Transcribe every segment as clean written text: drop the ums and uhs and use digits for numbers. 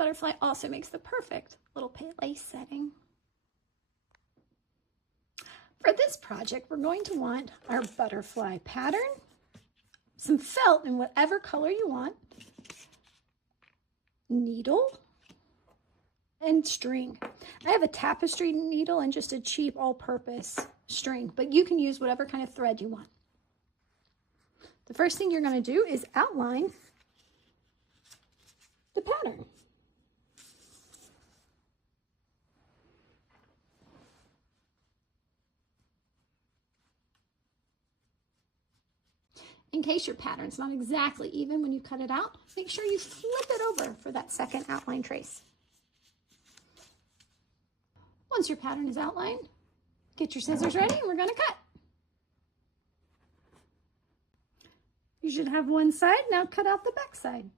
butterfly also makes the perfect little lace setting. For this project, we're going to want our butterfly pattern, some felt in whatever color you want, needle, and string. I have a tapestry needle and just a cheap all-purpose string, but you can use whatever kind of thread you want. The first thing you're going to do is outline the pattern. In case your pattern's not exactly even when you cut it out, make sure you flip it over for that second outline trace. Once your pattern is outlined, get your scissors ready and we're going to cut. You should have one side, now cut out the back side.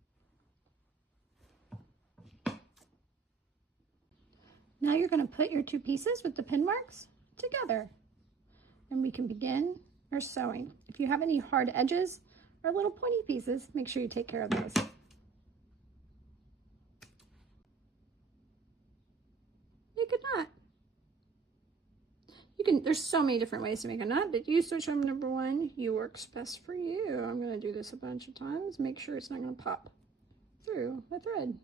Now you're going to put your two pieces with the pin marks together and we can begin our sewing. If you have any hard edges or little pointy pieces, make sure you take care of those. You could knot. There's so many different ways to make a knot, but use switch number 1. You works best for you. I'm going to do this a bunch of times. Make sure it's not going to pop through the thread.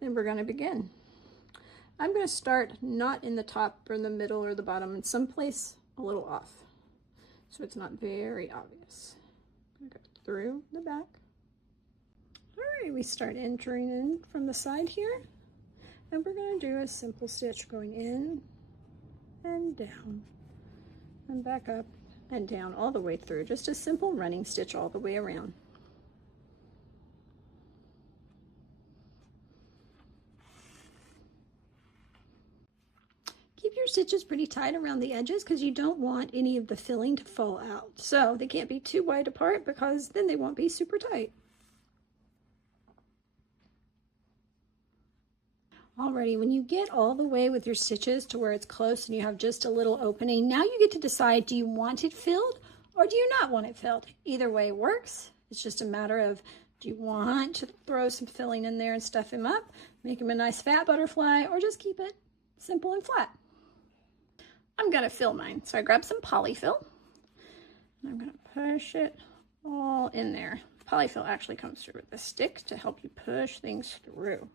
Then we're going to begin. I'm going to start not in the top or in the middle or the bottom, in someplace a little off, so it's not very obvious. I'm going to go through the back. All right, we start entering in from the side here, and we're going to do a simple stitch going in and down and back up and down all the way through. Just a simple running stitch all the way around. Keep your stitches pretty tight around the edges because you don't want any of the filling to fall out. So they can't be too wide apart because then they won't be super tight. Alrighty, when you get all the way with your stitches to where it's close and you have just a little opening, now you get to decide, do you want it filled or do you not want it filled? Either way works. It's just a matter of, do you want to throw some filling in there and stuff him up, make him a nice fat butterfly, or just keep it simple and flat? I'm gonna fill mine. So I grabbed some polyfill and I'm gonna push it all in there. Polyfill actually comes through with the stick to help you push things through.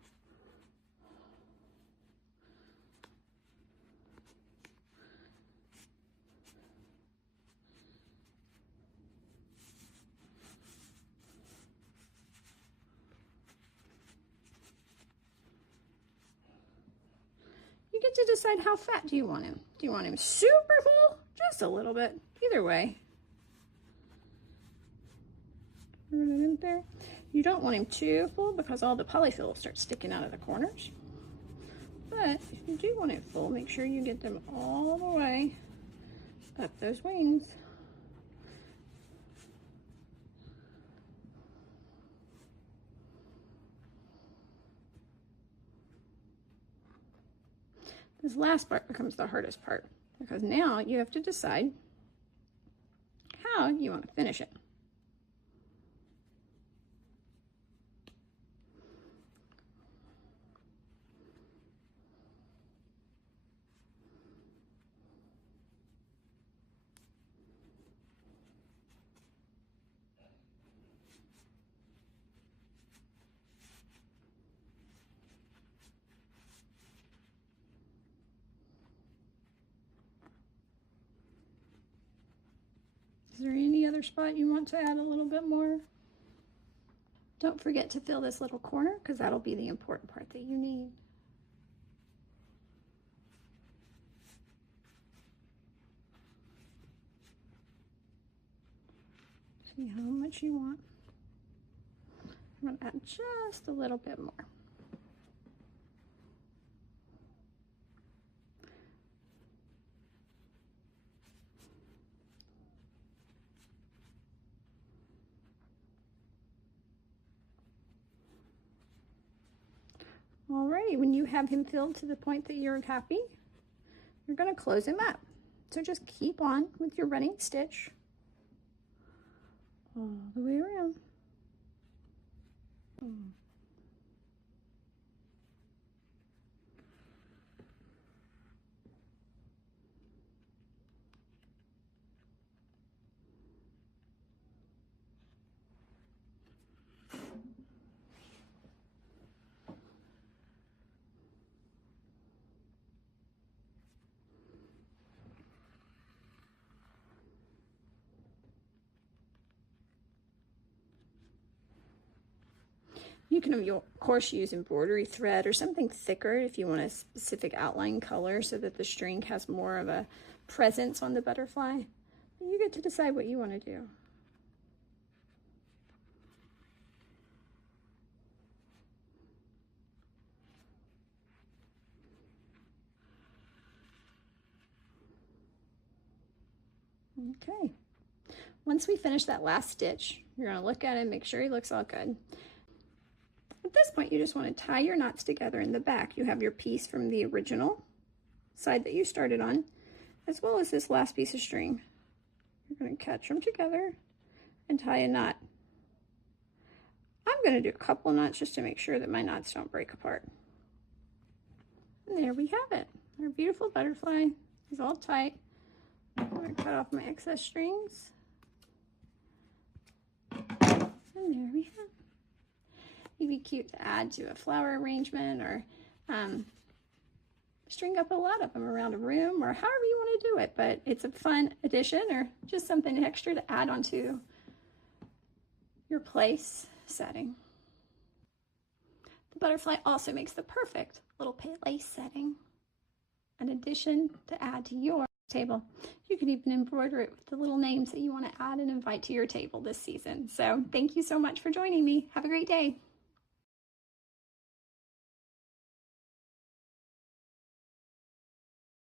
Get to decide how fat do you want him. Do you want him super full? Just a little bit. Either way. Put it in there. You don't want him too full because all the polyfill will start sticking out of the corners. But if you do want it full, make sure you get them all the way up those wings. This last part becomes the hardest part because now you have to decide how you want to finish it. Is there any other spot you want to add a little bit more? Don't forget to fill this little corner because that'll be the important part that you need. See how much you want. I'm going to add just a little bit more. Alrighty, when you have him filled to the point that you're happy, you're going to close him up. So just keep on with your running stitch all the way around. You can, of course, use embroidery thread or something thicker if you want a specific outline color so that the string has more of a presence on the butterfly. You get to decide what you want to do. Okay. Once we finish that last stitch, you're going to look at it and make sure he looks all good. At this point, you just want to tie your knots together in the back. You have your piece from the original side that you started on, as well as this last piece of string. You're going to catch them together and tie a knot. I'm going to do a couple knots just to make sure that my knots don't break apart. And there we have it. Our beautiful butterfly is all tight. I'm going to cut off my excess strings. And there we have it. It'd be cute to add to a flower arrangement, or string up a lot of them around a room, or however you want to do it. But it's a fun addition, or just something extra to add onto your place setting. The butterfly also makes the perfect little lace setting, an addition to add to your table. You can even embroider it with the little names that you want to add and invite to your table this season. So thank you so much for joining me. Have a great day.